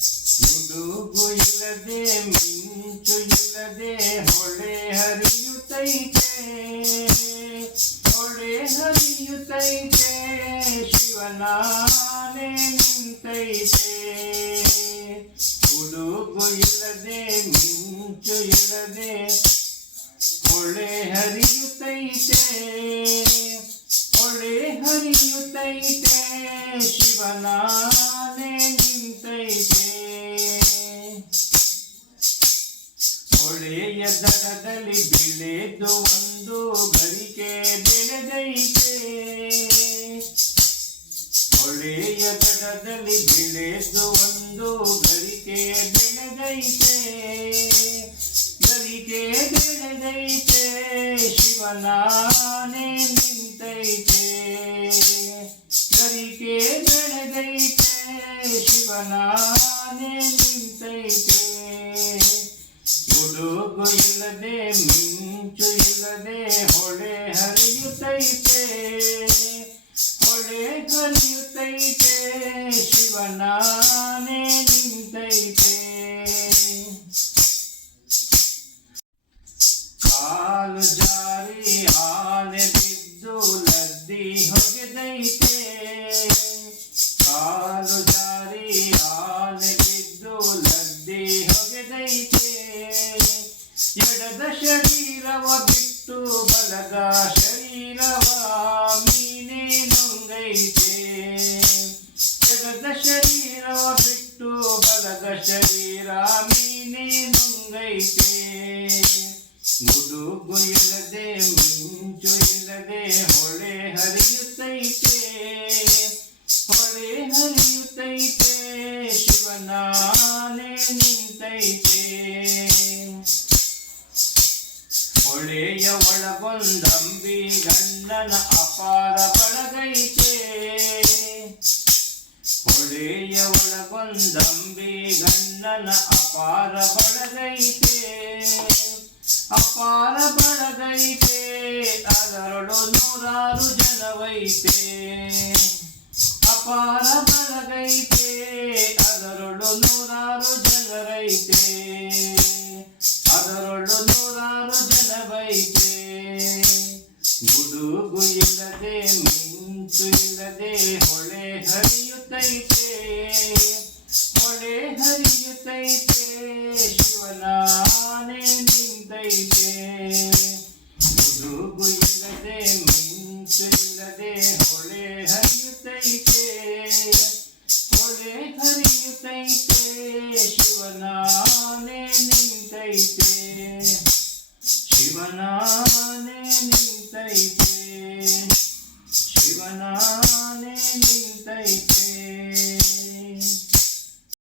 ಗುಡುಗು ಇಲ್ಲದೆ ಮಿಂಚು ಇಲ್ಲದೆ ಹೊಳೆ ಹರಿಯುತ್ತೈತೆ, ಹೊಳೆ ಹರಿಯುತ್ತೈತೆ, ಶಿವನಾನೆ ನಿಂತೈತೆ. ಗುಡುಗು ಇಲ್ಲದೆ ಮಿಂಚು ಇಲ್ಲದೆ ಹೊಳೆ ಹರಿಯುತ್ತೈತೆ, ಹೊಳೆ ಹರಿಯುತ್ತೈತೆ, ಶಿವನಾನೆ ನಿಂತೈತೆ. ಹೊಳೆಯ ದಡದಲ್ಲಿ ಬೆಳೆದು ಒಂದು ಗರಿಕೆ ಬೆಳೆದೈತೆ, ಹೊಳೆಯ ದಡದಲ್ಲಿ ಬೆಳೆದು ಒಂದು ಗರಿಕೆ ಬೆಳೆದೈತೆ, ಗರಿಕೆ ಬೆಳೆದೈತೆ, ಶಿವನಾನೆ ನಿಂತೈತೆ. ಗರಿಕೆ ಬೆಳೆದೈತೆ, ಶಿವನಾನೆ ನಿಂತೈತೆ. ಗುಡುಗು ಇಲ್ಲದೆ ಮಿಂಚು ಇಲ್ಲದೆ ಹೊಳೆ ಹರಿಯುತ್ತೈತೆ, ಹೊಳೆ ಹರಿಯುತ್ತೈತೆ, ಶಿವನಾನೆ ನಿಂತೈತೆ. ಕಾಲು ಜಾರಿ ಆನೆ ಬಿದ್ದು ಲದ್ದಿ ಹೊಗೆದೈತೆ, ಕಾಲು ಜಾರಿ ಆನೆ ಬಿದ್ದು ಲದ್ದಿ ಹೊಗೆದೈತೆ. ಎಡದ ಶರೀರವ ಬಿಟ್ಟು ಬಲದ ಶರೀರವ ಮೀನೆ ನುಂಗೈತೆ, ಎಡದ ಶರೀರವ ಬಿಟ್ಟು ಬಲದ ಶರೀರ ಮೀನೆ ನುಂಗೈತೆ. ಗುಡುಗು ಇಲ್ಲದೆ ಮಿಂಚು ಇಲ್ಲದೆ ಹೊಳೆ ಹರಿಯುತ್ತೈತೆ, ಹೊಳೆ ಹರಿಯುತ್ತೈತೆ, ಶಿವನಾನೆ ನಿಂತೈತೆ. ಹೊಳೆಯ ಒಳಗೊಂದಂಬಿ ಗಂಡನ ಅಪಾರ ಬಳಗೈತೆ, ಹೊಳೆಯ ಒಳಗೊಂದಂಬಿ ಗಂಡನ ಅಪಾರ ಬಳಗೈತೆ, ಅಪಾರ ಬಳಗೈತೆ, ಅದರೊಳು ನೂರಾರು ಜನವೈತೆ. ಅಪಾರ ಬಳಗೈತೆ, ಅದರೊಳು ನೂರಾರು ಜನರೈತೆ, ಅದರೊಳು ನೂರಾರು ಜನವೈತೆ. ಗುಡುಗು ಇಲ್ಲದೆ ಮಿಂಚು ಇಲ್ಲದೆ ಹೊಳೆ ಹರಿಯುತ್ತೈತೆ, ಹೊಳೆ ಹರಿಯುತ್ತೈತೆ, ಶಿವನಾನೆ ನಿಂತೈತೆ. ಗುಡುಗು ಇಲ್ಲದೆ ಮಿಂಚು ಇಲ್ಲದೆ ಹೊಳೆ ಹರಿಯುತ್ತೈತೆ, ಹೊಳೆ ಹರಿಯುತ್ತೈತೆ, ಶಿವನಾನೆ ನಿಂತೈತೆ, ಶಿವನಾನೆ ನಿಂತೈತೆ, ಶಿವನಾನೆ ನಿಂತೈತೆ.